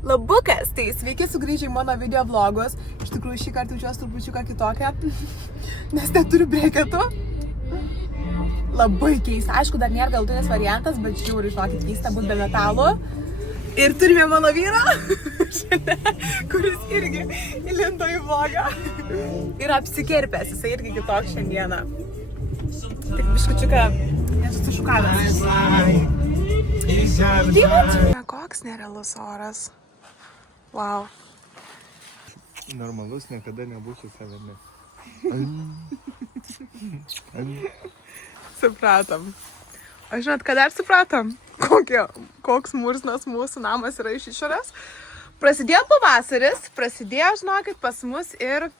Labukas, tai sveiki sugrįžę į mano video vlogus. Iš tikrųjų šį kartą jaučiuosi trupučiuką kitokią, nes neturiu breketų. Labai keista. Aišku, dar nėra galutinis variantas, bet žiūri, žinokit, keista būt be metalų. Ir turime mano vyrą, kuris irgi įlindo į vlogą. Ir apsikerpęs, jisai irgi kitoks šiandieną. Tik biškučiuką nesusišukavęs. Koks nerealus oras. Wow. Normalus niekada nebūsiu savimi. Supratom. O žinot, ką dar supratom? Koks murznas mūsų namas yra iš išorės. Prasidėjo pavasaris, prasidėjo, žinokit, pas mus ir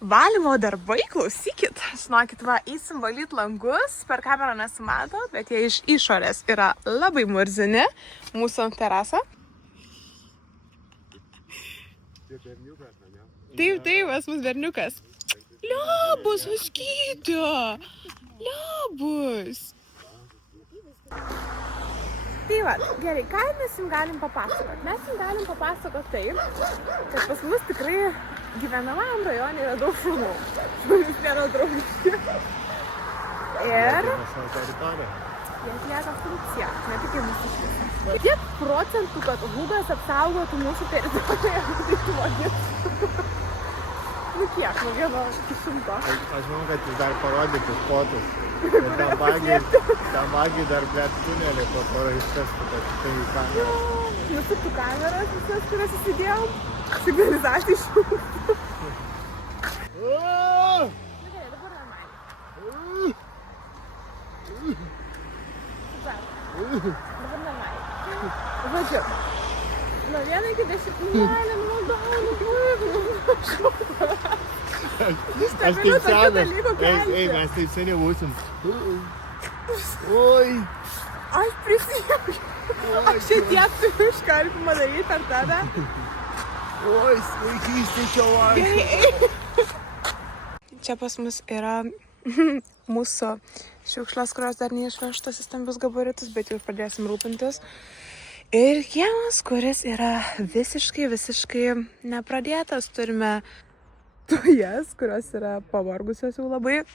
valymo darbai, klausykit. Žinokit, va, įsim valyt langus, per kamerą nesimato, bet jie iš išorės yra labai murzini. Mūsų terasa. Taip, pas mus berniukas. Liabus, Huskytė! Liabus! Tai va, gerai, ką mes jums galim papasakot? Mes jums galim papasakot taip, kad pas mus tikrai gyvenamajam rajone yra daug šunų. Šunys nėra draugiški. Ir jie atlieka funkciją, ne tik į mūsų šviesą. Kiek procentų, kad Hugas apsaugotų mūsų teritoriją, tai tu vagis? Nu kiek, nuo 1 iki 100. Aš manau, kad jis dar parodytų fotus. Ir tam vagiai dar blėt tunelį po poro iškastų, kad tai į kamerą. Nusiptų kameras visas, kurias įsidėjom. Signalizacija išjungtų. Nu gerai, dabar normaliai. Dabar normaliai. Žodžiu. Nuo 1 iki 10 Aš taip senas. Ei, mes taip seniai būsim. Oi. Aš prisijungiu. Aš čia tiek turiu iškarpimą daryti per tave. Oi, vaikystė čia važiuoja. Čia pas mus yra mūsų šiukšlės, kurios dar neišvežtos į stambius gabaritus, bet jau pradėsim rūpintis. Ir kiemas, kuris yra visiškai nepradėtas. Turime tujas, kurios yra pavargusios jau labai.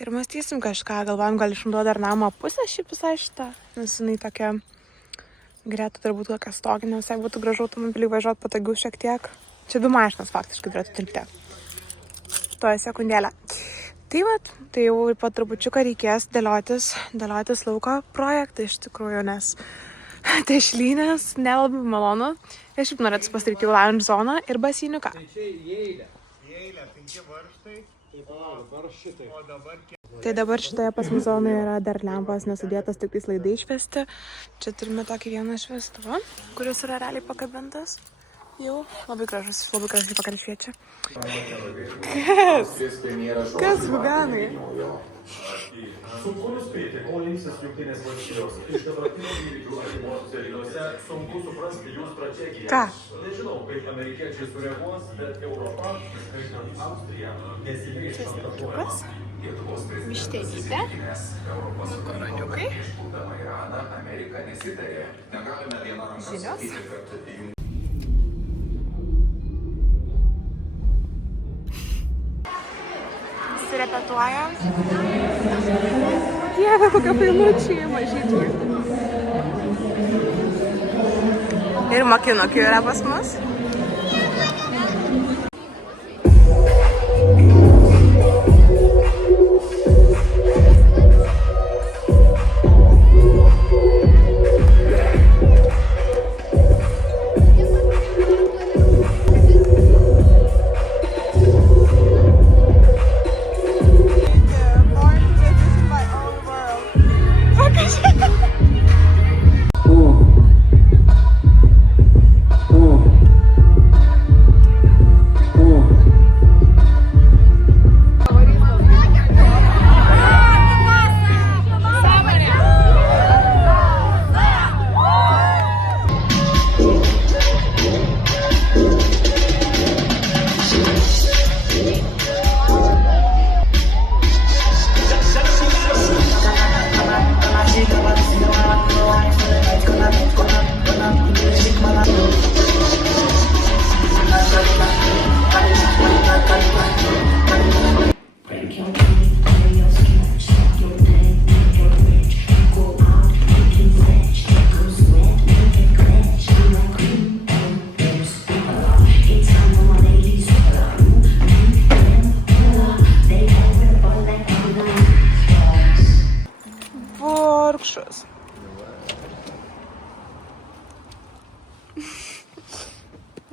Ir mąstysim kažką, galvojam, gal išnaudoti dar namo pusę šiaip visai šitą. Nes jinai tokia greta turbūt kokia stoginė, visai būtų gražu automobilį važiuoti patogiau šiek tiek. Čia 2 mašinas faktiškai turėtų tilpti. Toje sekundėlę. Tai vat, tai jau po trupučiuką reikės dėliotis lauko projektą iš tikrųjų, nes tešlynės nelabai malonu. Aš šiaip norėtų pasidaryti jau lounge zoną ir basiniuką. Tai čia įeilė, 5 varžtai, o dabar... Tai dabar šitoje pas mus zonoje yra dar lempos nesudėtas, tik tais laidai išvesti. Čia turime tokį vieną šviestuvą, kuris yra realiai pakabintas. Jau labai gražus, labai gražiai vakar šviečia. Kas Huganai? Sunku nuspėti, ko imsis Jungtinės valstijos. Iš dabartinių įvykių artimuosiuose rytuose sunku suprasti jų strategiją. Ką? Nežinau, kaip amerikiečiai sureaguos, bet Europa, skaitant Austriją, nesiliais šantažuojamas. Vištelytė. Koroniukai. Žinios. Repetuojam. Dieve, kokie fainučiai mažyčiai. Ir mokinukių yra pas mus.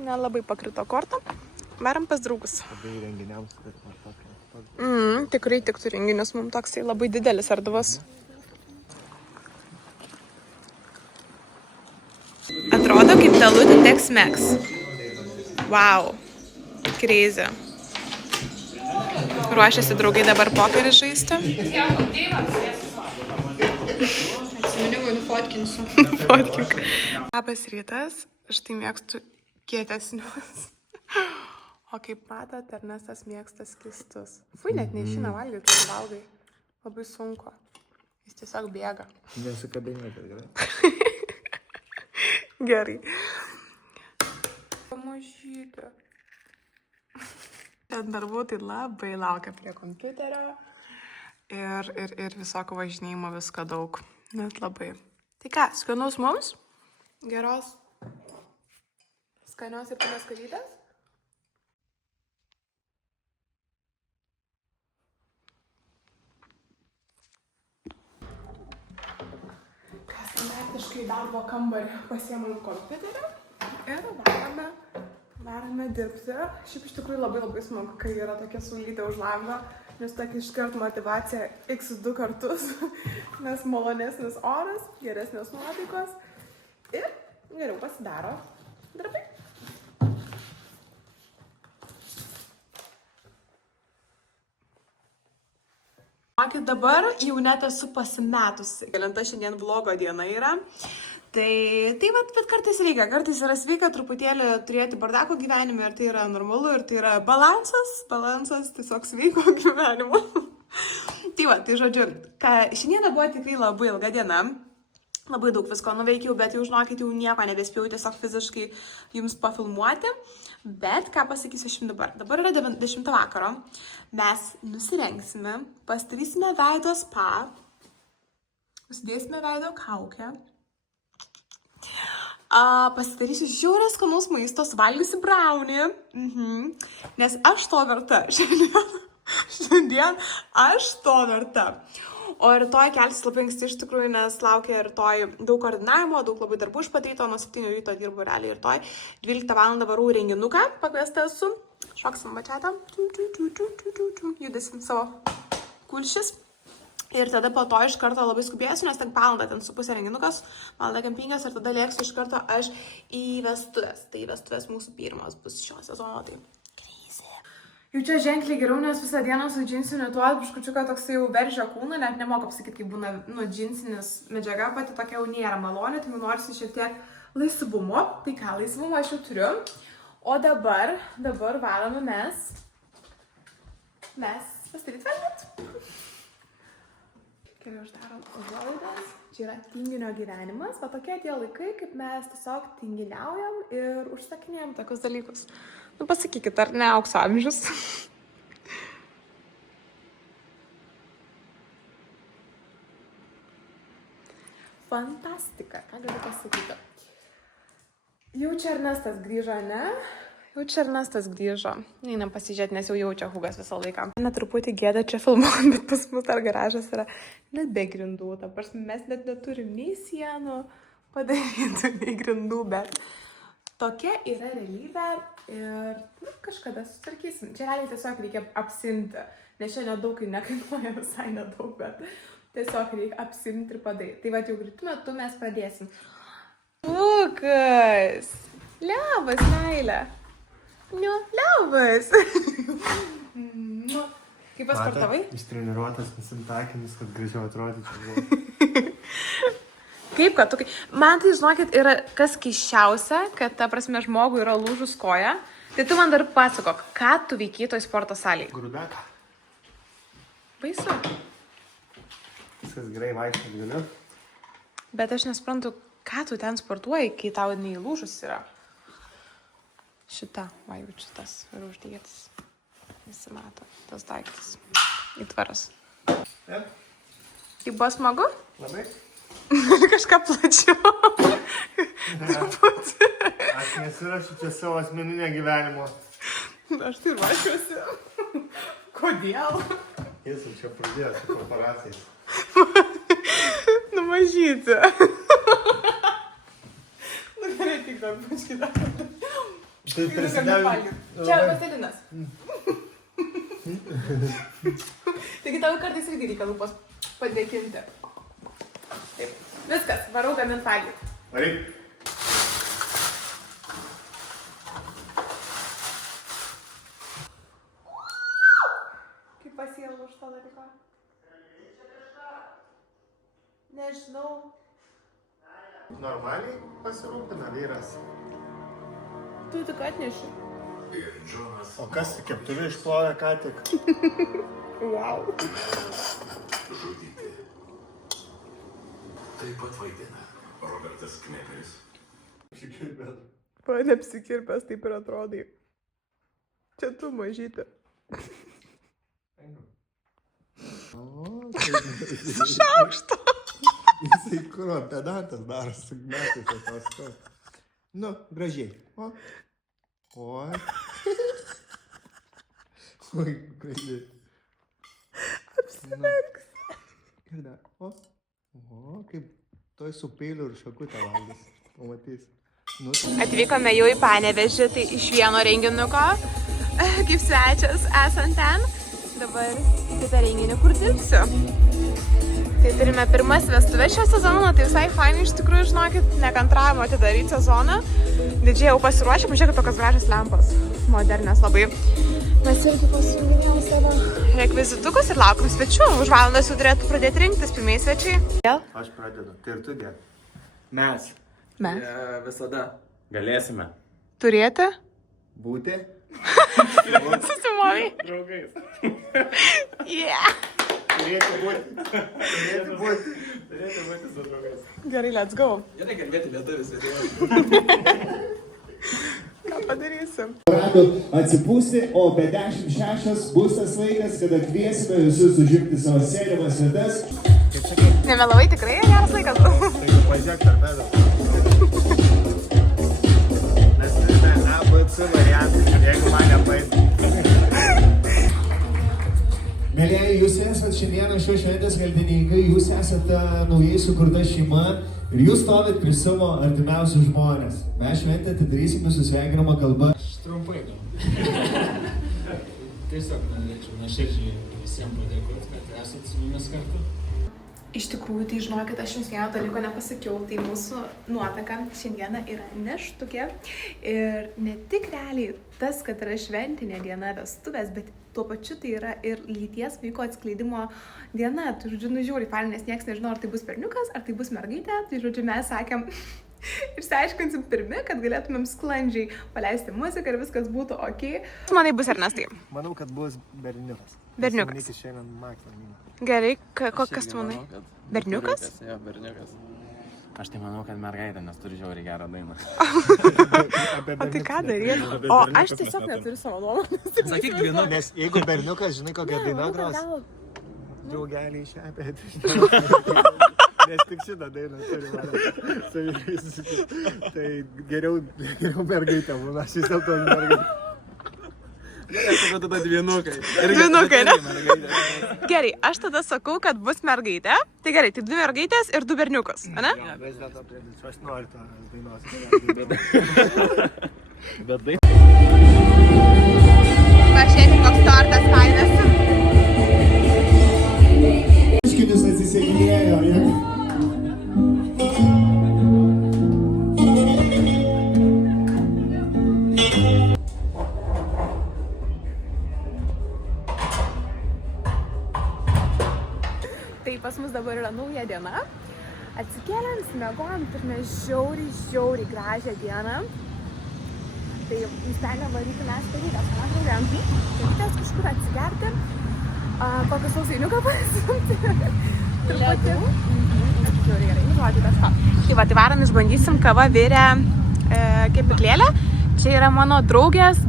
nelabai pakrito kortą. Varam pas draugus. Labai renginiams, bet tokio. Tikrai tiktų renginius, mums toksai labai didelis erdvus. Atrodo kaip Dalutė Tex-Mex. Wow. Crazy. Ruošiasi draugai dabar pokerį žaisti. Atsiminiau, nufotkinsiu. Fotkink. Labas rytas. Štai mėgstu kietesnius. O kaip matot, Ernestas mėgsta skystus. Fui, net neišina valgyti, kai valgai. Labai sunku. Jis tiesiog bėga. Nesikabinėti, gerai. Gerai. Pamažyti. Ten darbuotojai labai laukia prie kompiuterio. Ir visokio važinėjimo visko daug. Net labai. Tai ką, skanaus mums? Geros. Skanios ir panas karytės? Standartiškai darbo kambarį pasiemam kompiuterį ir varame dirbti. Šiaip iš tikrųjų labai smagu, kai yra tokia saulytė už lango, nes tokia iškart motivacija x2 kartus, nes malonesnis oras, geresnės nuotaikos ir geriau pasidaro darbai. Makit, dabar jau net esu pasimetusi. Kelinta šiandien vlogo diena yra. Tai vat, bet kartais reikia. Kartais yra sveika truputėlį turėti bardako gyvenime ir tai yra normalu ir tai yra balansas tiesiog sveiko gyvenimo. Tai žodžiu, šiandieną buvo tikrai labai ilga diena. Labai daug visko nuveikiau, bet jau žinokit, jau nieko nebespėjau tiesiog fiziškai jums pafilmuoti. Bet ką pasakysiu aš jums dabar. Dabar yra 10 vakaro. Mes nusirengsime, pasidarysime veido spa, užsidėsime veido kaukę. Pasidarysiu žiauriai skanus maistos, valgysiu brownie. Nes aš to verta. Šiandien aš to verta. O rytoj kelsis labai anksti iš tikrųjų, nes laukia rytoj daug koordinavimo, daug labai darbų išpadaryto, nuo 7 ryto dirbu realiai rytoj. 12 val. Varau renginuką, pakviesta esu. Šoksim bačiatą. Judasim savo kulšis. Ir tada po to iš karto labai skubėsiu, nes ten valandą, ten su pusė renginukas, valandą kempingas ir tada lėksiu iš karto aš į vestuvės. Tai vestuvės mūsų pirmos bus šio sezono, tai krizė. Jau čia ženkliai geriau, nes visą dieną su džinsiniu tuo biškučiuką toksai jau veržia kūną, net nemoku pasakyti, kaip būna džinsinis medžiaga, pati tokia jau nėra malonė, tai man norisi šiek tiek laisvumo. Tai ką, laisvumo aš jau turiu. O dabar varome mes pasidaryti valgyt. Keliau uždarom užuolaidas. Čia yra tinginio gyvenimas, va tokie tie laikai, kaip mes tiesiog tinginiaujam ir užsakinėjam tokius dalykus. Nu pasakykit, ar ne aukso amžius? Fantastika, ką galiu pasakyti. Jau čia Ernestas grįžo, ne? Einam pasižiūrėti, nes jau jaučia Hugas visą laiką. Net truputį gėda čia filmuoti, bet pas mus dar garažas yra net be grindų. Ta prasme, mes net neturim nei sienų padarytų, nei grindų, bet tokia yra realybė ir kažkada susitvarkysim. Čia realiai tiesiog reikia apsimti, nes čia nedaug nekainuoja, visai nedaug, bet tiesiog reikia apsimti ir padaryti. Tai va jau greitu metu mes pradėsim. Lukas! Liabas, meilė! Liabas! Kaip pasportavai? Ištreniruotas nusimtakinis, kad gražiau atrodyčiau. Kaip, kad tu... Man tai, žinokit, yra kas keisčiausia, kad, ta prasme, žmogui yra lūžus koja. Tai tu man dar pasakok, ką tu veikiai toj sporto salėje? Grūdaką. Baisu. Viskas gerai, vaikščiot galiu. Bet aš nesprantu, ką tu ten sportuoji, kai tau neįlūžus yra. Šita, va jau šitas ir uždėtis. Visi mato, tas daiktas. Įtvaras. Ja. Tai buvo smagu? Labai. Kažką plačiau. Aš nesirašiu čia savo asmeninio gyvenimo. Aš tai ruošiuosi. Kodėl? Jis jau čia pradėjo su paparaciais. Numažyti. Nu gerai, tik dar pačkį dar. Tai prisidėjau. Čia Vasilinas. Taigi tau kartais irgi reikia lūpos padėkinti. Taip. Viskas, varau gamint valgyti. Varyk. Kaip pasielgu už tą dalyką? Nežinau. Normaliai pasirūpina vyras. Tu tik atneši. O kas keptuvė išplovė ką tik? Wow. Žudyti. Taip pat vaidina Robertas Knepelis. Pane apsikirpęs taip ir atrodai. Čia tu mažytė. Šaukšto. Jisai kuro pedantas daro su metais tos tos. Nu, gražiai. O. Oi. Oi, gražiai. Apsiverks. Ir dar. O. O, kaip toj su peiliu ir šakutę valgys. Pamatys. Nu, Atvykome jau į Panevėžį, tai iš vieno renginuko, kaip svečias esant ten. Dabar kitą renginį, kur dirbsiu. Tai turime pirmas vestuvės šio sezono, tai visai fainai iš tikrųjų, žinokit, nekantravimo atidaryti sezoną. Didžiai jau pasiruošę, pažiūrėkit tokios gražios lempos, modernios labai. Mes irgi pasijunginėjom savo rekvizitukus ir laukiam svečių. Už valandas jau turėtų pradėti rinktis pirmieji svečiai. aš pradedu. Tai ir tu dėk. Mes. Mes. Visada galėsime. Turėti? Būti. Susimovai. Draugais. Yeah. Turėtų būti. Turėtų būti. Turėtų būti su draugais. Gerai, let's go. Gerai kalbėti lietuvis. Ką padarysim? Rado atsipūsti, o be 10:06 bus tas laikas, kada kviesime visus užimti savo sėdimas vietas. Nemelavai tikrai, geras laikas. Tai tu pažiūrėk tarp medo. Mes turime A, B, C variantą, jeigu man nepaėtų. Mėlėjai, jūs esate šiandieną šios šventės valdininkai, jūs esate naujai sukurta šeima ir jūs stovit prie savo artimiausių žmonės. Mes šventę atidarysime su sveikinimo kalba. Aš trumpai gal. Tiesiog norėčiau nuoširdžiai visiems padėkoti, kad esate su mumis kartu. Iš tikrųjų, tai žinokit, aš jums vieno dalyko nepasakiau, tai mūsų nuotaka šiandieną yra neštukė. Ir ne tik realiai tas, kad yra šventinė diena vestuvės, bet tuo pačiu tai yra ir lyties vaiko atskleidimo diena. Tai, žodžiu, nužiūri, fainai, nes niekas nežino, ar tai bus berniukas, ar tai bus mergaitė. Tai, žodžiu, mes sakėm, išsiaiškinsim pirmi, kad galėtumėm sklandžiai paleisti muziką ir viskas būtų ok. Manai bus Ernestai? Manau, kad bus berniukas. Berniukas. Iki šiandien maksimum. Gerai, kas tu manai? Berniukas? Jo, berniukas. Aš tai manau, kad mergaitė, nes turi žiauriai gerą dainą. O tai ką daryti? O aš tiesiog neturiu savo nuomonės. Sakyk vienu. Nes jeigu berniukas, žinai, kokią dainą gros, draugeliai išepėti. Nes tik šitą dainą turi mano. Tai geriau mergaitė, man aš vis dėlto mergaitė. Gerai, tada dvienukai. Dvynukai, ne? Gerai, aš tada sakau, kad bus mergaitė. Tai gerai, tai 2 mergaitės ir 2 berniukus, ne? Vis dėlto pridėsiu, aš noriu tos dainos. Bet tai. Pažiūrėkit, koks tortas fainas. Iškinis atsisėdėjo. Tai pas mus dabar yra nauja diena. Atsikėlėm, smegom, turime žiauriai gražią dieną. Tai nusprendėm varyti mes karytės, man draugėm. Karytės kažkur atsigerti, kokį sausainiuką pasiimti. Ledų. Žiauriai gerai, žodžiu, tas ką. Tai va, tai varom išbandysim kava virę kepyklėlę. Čia yra mano draugės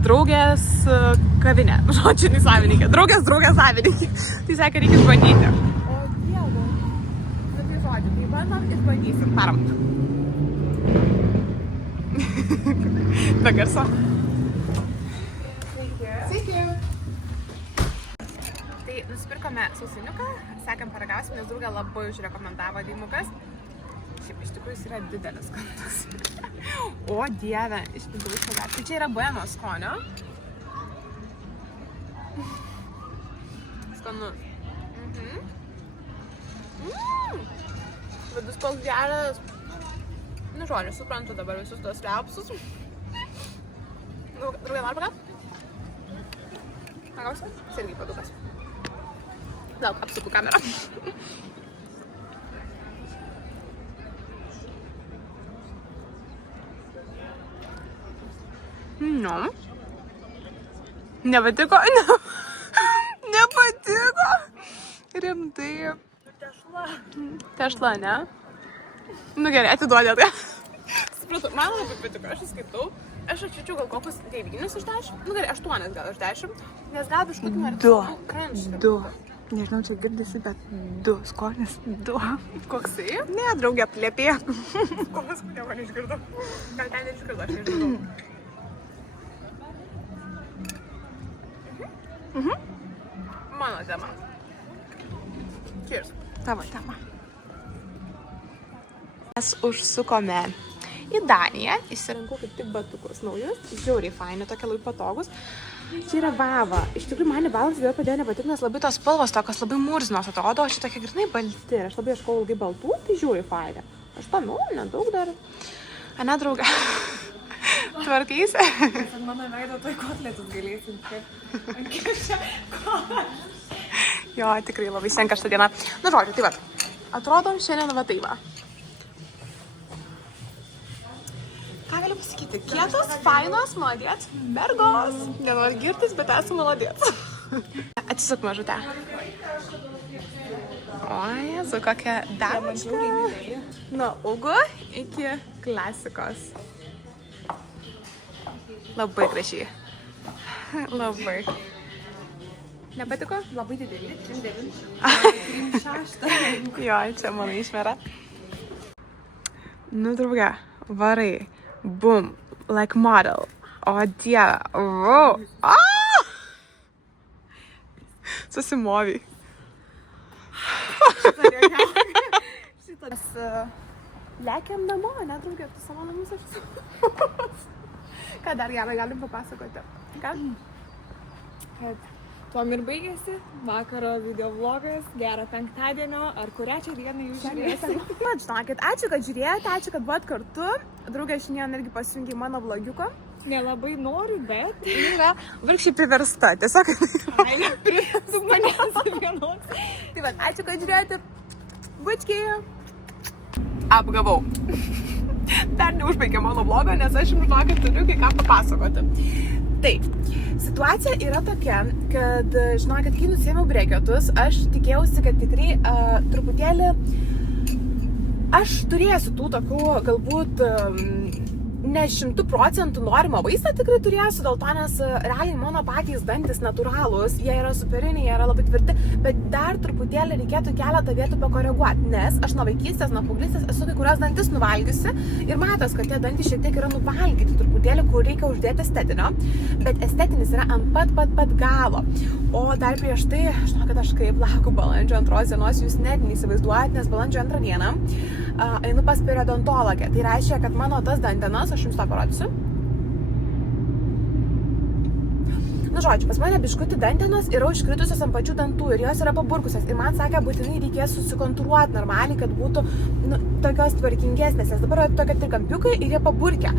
kavinė. Žodžiu, savininkė. Draugės savininkė. Tai sakė, reikia išbandyti. Tai bandom ir bandysim. Parom. Be garso. Sveiki. Tai nusipirkome sausainiuką, sakėm paragausim, nes draugė labai užrekomendavo daimukas. Šiaip iš tikrųjų jis yra didelis skanus. O dieve, iš tikrųjų šalia. Tai čia yra bueno skonio. Skanu. Vidus toks geras. Nu, žodžiu, suprantu dabar visus tos liapsus. Draugai, nori pagal? Pagausi? Jis irgi padukas. Daug, apsuku kamerą. Nu. Nepatiko? Nepatiko? Rimtai. Tešla, ne? Nu gerai, atiduodė tai. Supratau, man labai patiko, aš įskaitau. Aš atčiūčiau gal kokius 9 iš 10. Nu gerai, 8 gal iš 10. Nes gal biškutį nori krančių. 2. Nežinau, čia girdisi, bet 2 skonis. 2. Koksai? Ne, draugė plėpė. Koks, nieko neišgirdau. Gal ten ir išgirdau, aš nežinau. Mano tema. Cheers. Tavo tema. Mes užsukome į Daniją. Išsirinkau kaip tik batukus naujus. Žiauriai faini, tokie labai patogus. Čia yra Vava. Iš tikrųjų, man Vavas vėl padėjo nepatikti, nes labai tos spalvos tokios labai murzinos atrodo, o čia tokie grinai balti. Aš labai ieškau ilgai baltų, tai žiauriai faini. 8, nedaug dar. Ane, draugė? Tvarkaisi? Mano veido toj kotletus galėsim. Jo, tikrai labai senka šitą dieną. Nu, žodžiu, tai va. Atrodom šiandien va tai va. Ką galiu pasakyti? Kietos, fainos, maladėts, mergos. Nenori girtis, bet esu maladėts. Atsisuk mažutę. O, Jezu, kokia damačka. Nuo Ugo iki klasikos. Labai gražiai. Labai. Nepatiko? Labai didelį. 3,9. Jo, čia mano išmera. Nu, drauge, varai. Boom. Like model. O, dieve. Wow. Susimoviai. Šitas lekiam namo, ne, draugė, tu savo namus aš esu. Ką dar gerai galim papasakoti? Ką? Kad tuom ir baigėsi vakaro videovlogas, gero penktadienio, ar kurią čia dieną jūs žiūrėsite? Man žinokit, ačiū, kad žiūrėjote, ačiū, kad buvot kartu. Draugė šiandien irgi pasijungė mano vlogiuko. Nelabai noriu, bet... Yra virkščiai priversta. Tiesiog. Ai, su manęs vienos. Tai va, ačiū, kad žiūrėjote. Bučkiai. Apgavau. Dar neužbaigė mano vlogą, nes aš jums žinokit turiu kai ką papasakoti. Taip, situacija yra tokia, kad, žinokit, kai nusiėmiau breketus, aš tikėjausi, kad tikrai truputėlį aš turėsiu tų tokių, galbūt, ne 100% norimą vaistą tikrai turėsiu, dėl to, nes realiai mano patys dantis natūralūs, jie yra superiniai, jie yra labai tvirti, bet dar truputėlį reikėtų keletą vietų pakoreguoti, nes aš nuo vaikystės, nuo paauglystės esu kai kurios dantis nuvalgiusi ir matos, kad tie dantis šiek tiek yra nuvalgyti truputėlį, kur reikia uždėti estetinio, bet estetinis yra ant pat galo. O dar prieš tai, žinau, kad aš kaip laukiu balandžio 2 dienos, jūs net neįsivaizduojat, nes balandžio 2 dieną einu pas periodontologę. Tai reiškia, kad mano tas dantenas, aš jums tą parodysiu. Nu, žodžiu, pas mane biškutį dantenos yra užkritusios ant pačių dantų ir jos yra paburkusios. Ir man sakė, būtinai reikės susikontūruoti normaliai, kad būtų tokios tvarkingesnės. Nes dabar yra tokie trikampiukai ir jie paburkia.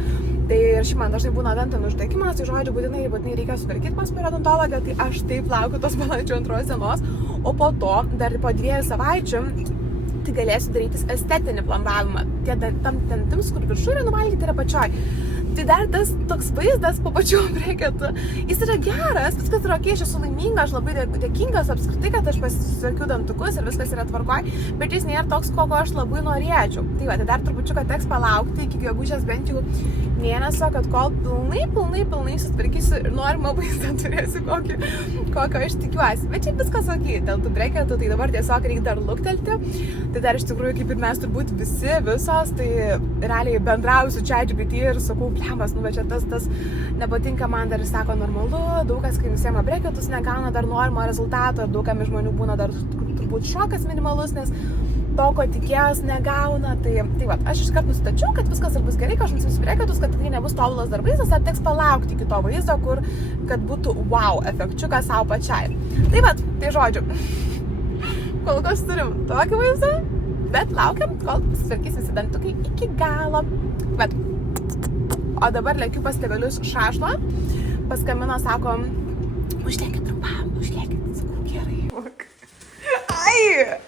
Tai ir šiaip man dažnai būna dantenų uždegimas, tai žodžiu, būtinai reikia sutvarkyti pas periodontologę. Tai aš taip laukiu tos balandžio 2 dienos, o po to, dar po 2 savaičių, tai galėsiu darytis estetinį plombavimą. Tie tam dantims, kur viršų yra nuvalgyti, yra pačioj. Tai dar tas toks vaizdas po pačių breketų, jis yra geras, viskas yra ok, aš esu laiminga, aš labai dėkingas apskritai, kad aš pasisvarkiu dantukus ir viskas yra tvarkoj, bet jis nėra toks, kokio aš labai norėčiau. Tai va, tai dar trupučiuką teks palaukti iki gegužės bent jau mėnesio, kad kol pilnai sutvarkysiu ir norimą vaizdą turėsiu, kokio aš tikiuosi. Bet čia viskas ok, dėl tų breketų, tai dabar tiesiog reikia dar luktelti. Tai dar iš tikrųjų, kaip ir mes turbūt visos, tai realiai bendrauju su ChatGPT ir sakau, blemas, nu bet čia tas nepatinka man, dar jis sako normalu, daug kas, kai nusiema breketus, negauna dar norimo rezultato, ir daug kam iš žmonių būna dar turbūt šokas minimalus, nes to, ko tikėjos, negauna. Tai va, aš iškart nustačiau, kad viskas ir bus gerai, kad aš nusimsiu reikatus, kad tai nebus tobulas darbais, ar teks palaukti iki to vaizdo, kur, kad būtų wow efekčiukas savo pačiai. Tai va, tai žodžiu, kol kas turim tokį vaizdą, bet laukiam, kol susitvarkys visi dantukai iki galo. Bet, o dabar lėkiu pas tėvelius šašlo, paskambino, sakom, užliekit trumpam, užliekit, sakau, gerai. Ai!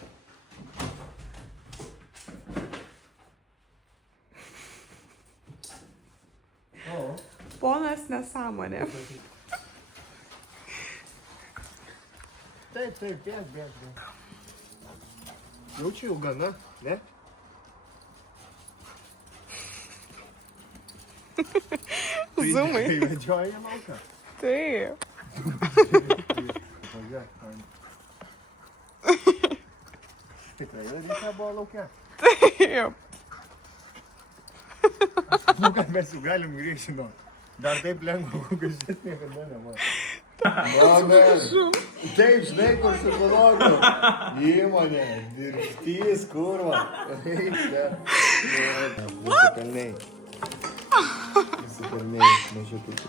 Ponas nesąmonė. Taip, bėg. Jaučiu jau gana, ne? Zumai. Tai vedžioja į lauką. Taip. Pažiūrėk, tikrai ryte buvo lauke. Taip. Nu, kad mes jau galim grįžti, nu. Dar taip lengva, kokius šis niekada nematė. Moment. Taip, žinai, kur psichologu. Įmonė, dirbtys, kurva. Nusipelnei. Nusipelnei, mažiau kaip